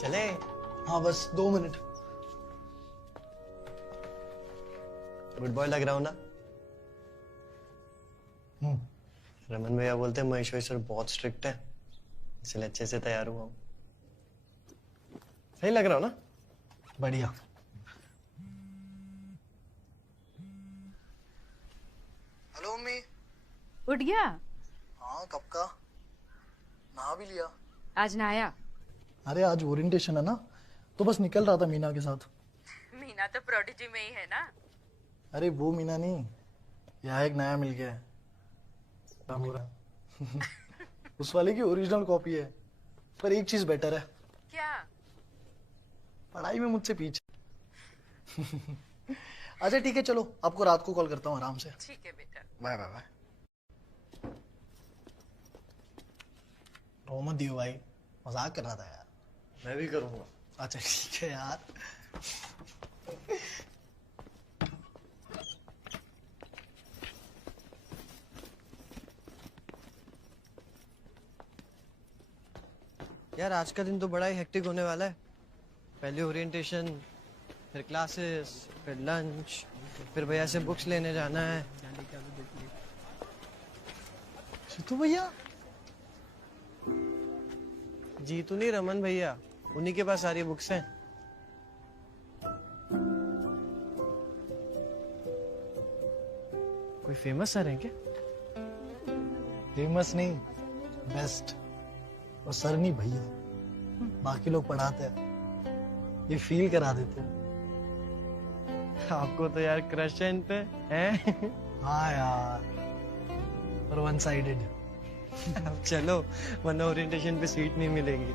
चले। हाँ बस 2 मिनट। गुड बॉय लग रहा हूँ ना? रमन भैया बोलते हैं महेश्वरी सर बहुत स्ट्रिक्ट है, इसलिए अच्छे से तैयार हुआ हूँ। सही लग रहा हूँ ना? बढ़िया। Hello mummy. उठ गया? हाँ कब का, नहा भी लिया। आज नहाया? अरे आज ओरिएंटेशन है ना, तो बस निकल रहा था मीना के साथ। मीना तो प्रोडिजी में ही है ना। अरे वो मीना नहीं, यहाँ एक नया मिल गया है। उस वाले की ओरिजिनल कॉपी है, पर एक चीज बेटर है। क्या? पढ़ाई में मुझसे पीछे। अच्छा ठीक है, चलो आपको रात को कॉल करता हूँ आराम से। ठीक है बेटा। Bye bye bye. रो मत दियो भाई, मजाक कर रहा था यार। मैं भी करूँगा। अच्छा ठीक है यार। यार आज का दिन तो बड़ा ही हेक्टिक होने वाला है। पहले ओरिएंटेशन, फिर क्लासेस, फिर लंच, फिर भैया से बुक्स लेने जाना है। सीतू भैया? जीतू नहीं, रमन भैया, उन्हीं के पास सारी बुक्स हैं। कोई फेमस सर हैं क्या? फेमस नहीं, बेस्ट। और सर नहीं भैया, बाकी लोग पढ़ाते हैं, ये फील करा देते हैं। आपको तो यार क्रश है इन पे, हैं? हाँ यार, पर वन साइडेड। अब चलो, वरना ओरिएंटेशन पे सीट नहीं मिलेगी।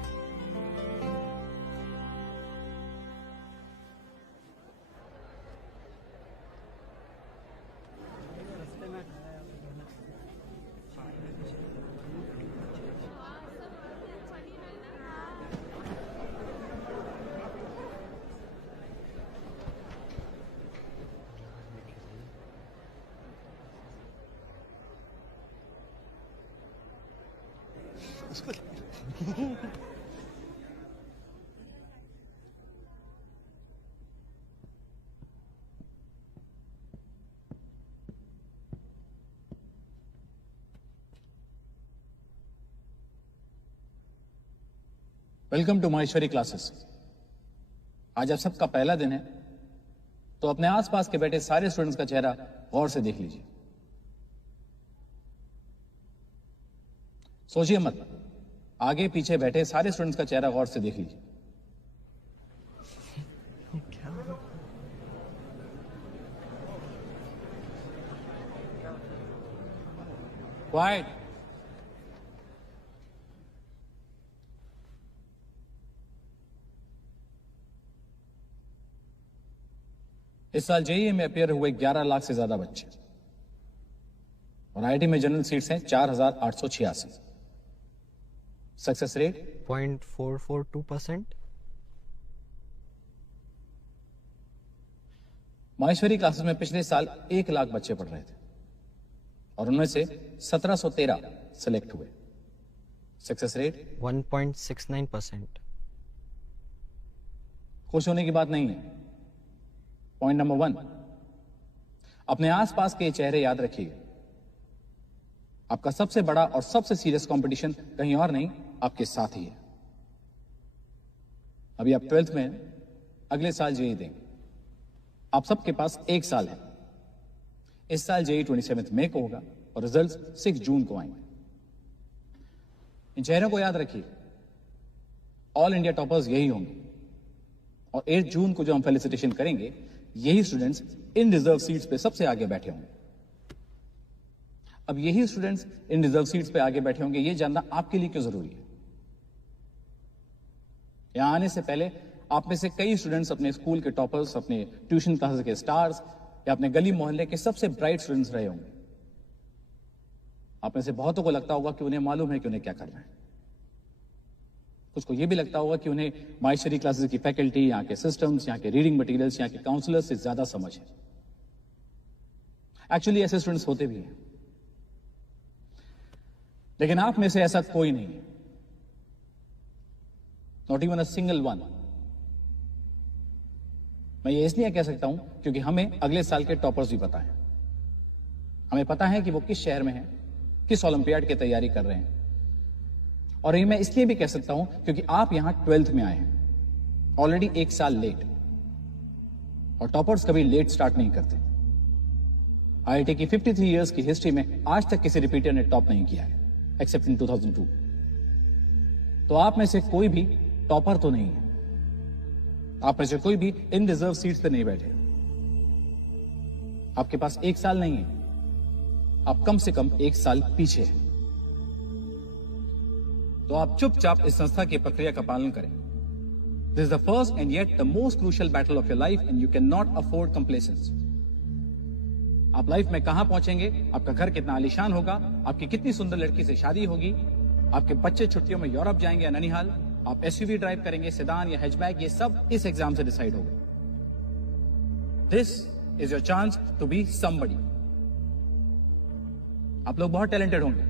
Welcome to Maheshwari classes. आज आप सबका पहला दिन है, तो अपने आसपास के बैठे सारे स्टूडेंट्स का चेहरा गौर से देख लीजिए। सोचिए मत, आगे पीछे बैठे सारे स्टूडेंट्स का चेहरा गौर से देख लीजिए। क्वाइट। इस साल जेईई में अपियर हुए 11 लाख से ज्यादा बच्चे, और आईआईटी में जनरल सीट्स हैं 4,886। Success rate 0.442%। माहेश्वरी क्लासेस में पिछले साल 1 लाख बच्चे पढ़ रहे थे, और उनमें से 1713 सिलेक्ट हुए। Success rate 1.69%। खुश होने की बात नहीं है। पॉइंट नंबर 1, अपने आसपास के चेहरे याद रखिएगा। आपका सबसे बड़ा और सबसे सीरियस कंपटीशन कहीं और नहीं, आपके साथ ही है। अभी आप 12th में हैं, अगले साल जेईई देंगे। आप सबके पास 1 साल है। इस साल जेईई 27 मई को होगा और रिजल्ट्स 6 जून को आएंगे। इन चेहरों को याद रखिए। ऑल इंडिया टॉपर्स यही होंगे, और 8 जून को जो हम फेलिसिटेशन करेंगे, यही स्टूडेंट्स इन रिजर्व सीट्स पे सबसे आगे बैठे होंगे। अब यही स्टूडेंट्स इन रिजर्व सीट्स पे आगे बैठे होंगे, ये जानना आपके लिए क्यों जरूरी है? यहां आने से पहले आप में से कई स्टूडेंट्स अपने स्कूल के टॉपर्स, अपने ट्यूशन क्लासेस के स्टार्स, या अपने गली मोहल्ले के सबसे ब्राइट स्टूडेंट्स रहे होंगे। आप में से बहुतों को लगता होगा कि उन्हें मालूम है कि उन्हें क्या करना है। कुछ को यह भी लगता होगा कि उन्हें माहेश्वरी क्लासेस की फैकल्टी, यहाँ के सिस्टम्स, यहाँ के रीडिंग मटेरियल्स, यहाँ के काउंसलर्स से ज्यादा समझ है। एक्चुअली ऐसे स्टूडेंट्स होते भी हैं, लेकिन आप में से ऐसा कोई नहीं है। Not even a single one. मैं ये इसलिए कह सकता हूं क्योंकि हमें अगले साल के टॉपर्स भी पता है। हमें पता है कि वो किस शहर में हैं, किस ओलंपियाड की तैयारी कर रहे हैं। और ये मैं इसलिए भी कह सकता हूं क्योंकि आप यहां 12th में आए हैं, ऑलरेडी 1 साल लेट। और टॉपर्स कभी लेट स्टार्ट नहीं करते। आईआईटी की 53 इयर्स की हिस्ट्री में आज तक किसी रिपीटर ने टॉप नहीं किया है, एक्सेप्ट इन 2002। तो आप में से कोई भी टॉपर तो नहीं है। आप में से कोई भी इन रिजर्व सीट्स पे नहीं बैठे। आपके पास 1 साल नहीं है, आप कम से कम 1 साल पीछे हैं। तो आप चुपचाप इस संस्था की प्रक्रिया का पालन करें। This is the first and yet the most crucial battle of your life and you can not afford complacence. आप लाइफ में कहां पहुंचेंगे, आपका घर कितना आलीशान होगा, आपकी कितनी सुंदर लड़की से शादी होगी, आपके बच्चे छुट्टियों में यूरोप जाएंगे या ननिहाल, आप एसयूवी ड्राइव करेंगे, सेडान या हैचबैक, ये सब इस एग्जाम से डिसाइड होगा। This is your chance to be somebody. आप लोग बहुत टैलेंटेड होंगे,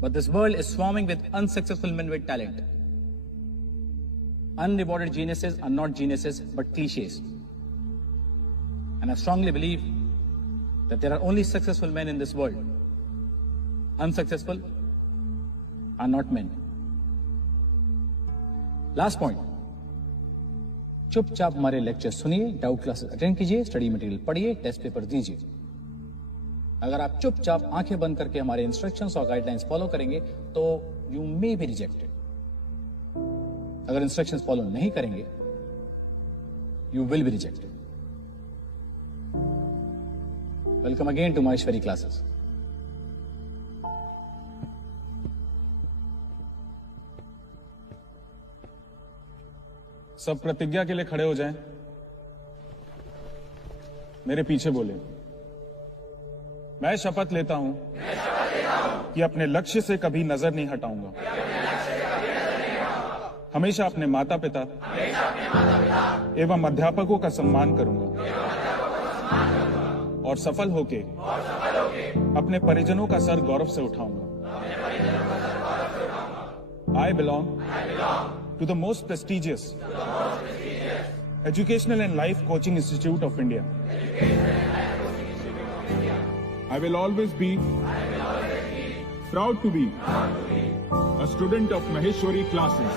but this world is swarming with unsuccessful men with talent. Unrewarded geniuses are not geniuses but cliches. And I strongly believe that there are only successful men in this world. Unsuccessful are not men. Last point. चुपचाप हमारे lecture सुनिए, doubt classes attend कीजिए, study material पढ़िए, test paper दीजिए। अगर आप चुपचाप आंखें बंद करके हमारे इंस्ट्रक्शंस और गाइडलाइंस फॉलो करेंगे तो यू मे बी रिजेक्टेड। अगर इंस्ट्रक्शंस फॉलो नहीं करेंगे you will be rejected. Welcome again to Maheshwari classes. सब प्रतिज्ञा के लिए खड़े हो जाएं। मेरे पीछे बोले। मैं शपथ लेता हूं कि अपने लक्ष्य से कभी नजर नहीं हटाऊंगा। हमेशा अपने माता पिता एवं अध्यापकों का सम्मान करूंगा और सफल होके अपने परिजनों का सर गौरव से उठाऊंगा। I belong to the most prestigious educational and life coaching institute of India. I will always be proud to be a student of Maheshwari classes.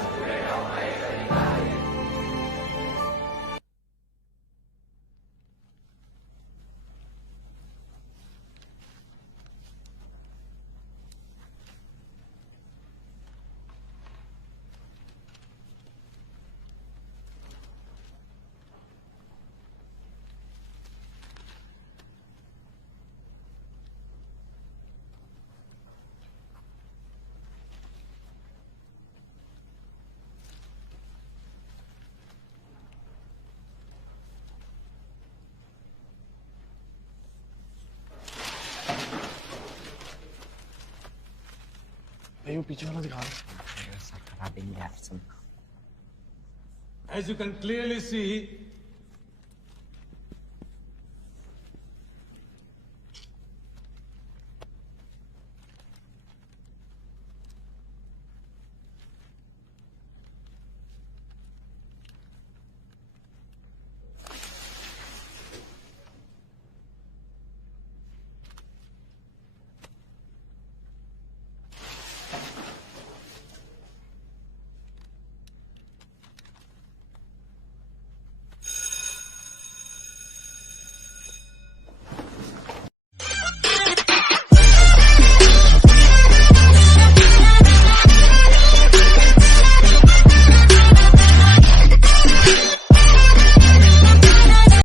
नहीं, वो पीछे वाला दिखा सर करा देंगे यार सब। As you can clearly see,